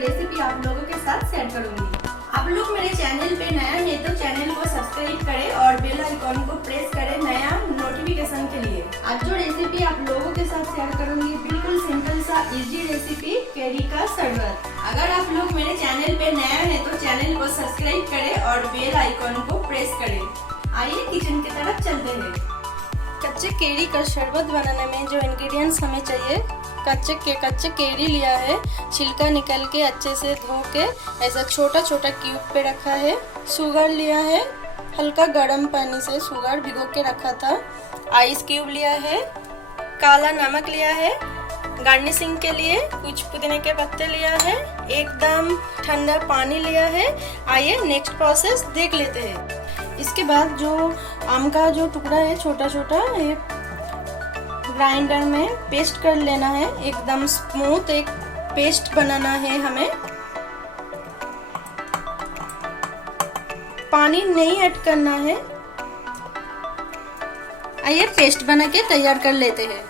Recipe आप लोगों के साथ शेयर करूंगी। आप लोग मेरे चैनल पे नया है तो चैनल को सब्सक्राइब करें और बेल आइकॉन को प्रेस करें नया नोटिफिकेशन के लिए। आज जो रेसिपी आप लोगों के साथ शेयर करूंगी बिल्कुल सिंपल सा इजी रेसिपी केरी का शरबत। अगर आप लोग मेरे चैनल पे नया है तो चैनल को सब्सक्राइब करें और बेल आइकॉन को प्रेस करें। आइए किचन की तरफ चलते हैं। कच्चे केरी का शरबत बनाने में जो इंग्रेडिएंट्स हमें चाहिए, कच्चे केरी लिया है, छिलका निकल के अच्छे से धो के ऐसा छोटा छोटा क्यूब पे रखा है। शुगर लिया है, हल्का गर्म पानी से शुगर भिगो के रखा था। आइस क्यूब लिया है, काला नमक लिया है, गार्निशिंग के लिए कुछ पुदीने के पत्ते लिया है, एकदम ठंडा पानी लिया है। आइए नेक्स्ट प्रोसेस देख लेते हैं। इसके बाद जो आम का जो टुकड़ा है छोटा छोटा, ये ग्राइंडर में पेस्ट कर लेना है। एकदम स्मूथ एक पेस्ट बनाना है हमें। पानी नहीं ऐड करना है। आइए पेस्ट बना के तैयार कर लेते हैं।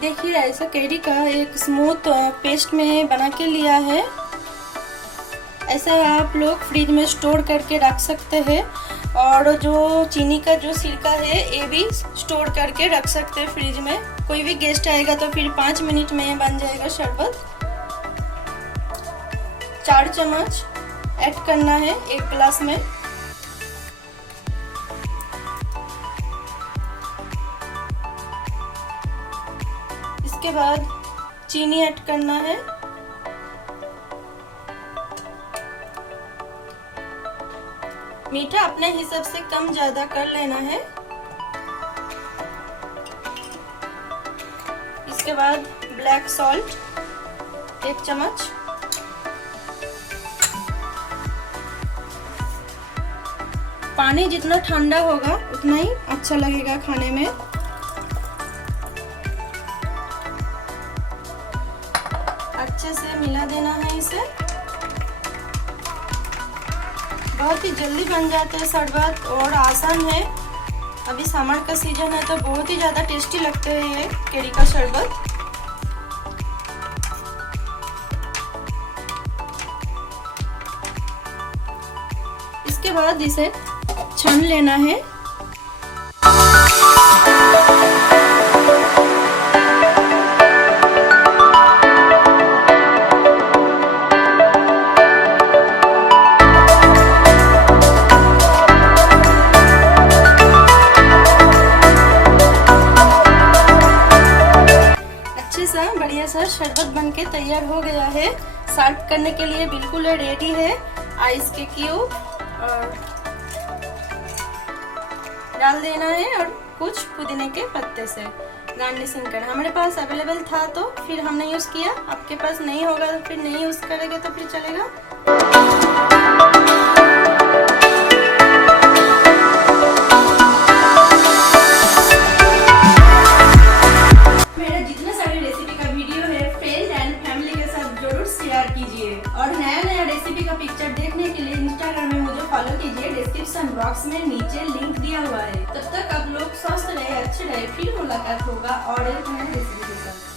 देखिए ऐसा केरी का एक स्मूथ पेस्ट में बना के लिया है। ऐसा आप लोग फ्रिज में स्टोर करके रख सकते हैं और जो चीनी का जो सिरका है ये भी स्टोर करके रख सकते हैं फ्रिज में। कोई भी गेस्ट आएगा तो फिर 5 मिनट में बन जाएगा शरबत। 4 चम्मच ऐड करना है एक गिलास में। इसके बाद चीनी ऐड करना है। मीठा अपने हिसाब से कम ज्यादा कर लेना है। इसके बाद ब्लैक सॉल्ट 1 चम्मच, पानी जितना ठंडा होगा उतना ही अच्छा लगेगा खाने में। अच्छे से मिला देना है इसे। बहुत ही जल्दी बन जाते हैं शरबत और आसान है। अभी समर का सीजन है तो बहुत ही ज़्यादा टेस्टी लगते हैं ये केरी का शरबत। इसके बाद इसे छान लेना है। बढ़िया सा शरबत बनके तैयार हो गया है। सर्व करने के लिए बिल्कुल रेडी है। आइस के क्यूब और डाल देना है और कुछ पुदीने के पत्ते से गार्निशिंग करना। हमारे पास अवेलेबल था तो फिर हमने यूज किया। आपके पास नहीं होगा तो फिर नहीं यूज करेंगे तो फिर चलेगा। और नया रेसिपी का पिक्चर देखने के लिए इंस्टाग्राम में मुझे फॉलो कीजिए। डिस्क्रिप्शन बॉक्स में नीचे लिंक दिया हुआ है। तब तक आप लोग स्वस्थ रहे, अच्छे रहे। फिर मुलाकात होगा और एक नए रेसिपी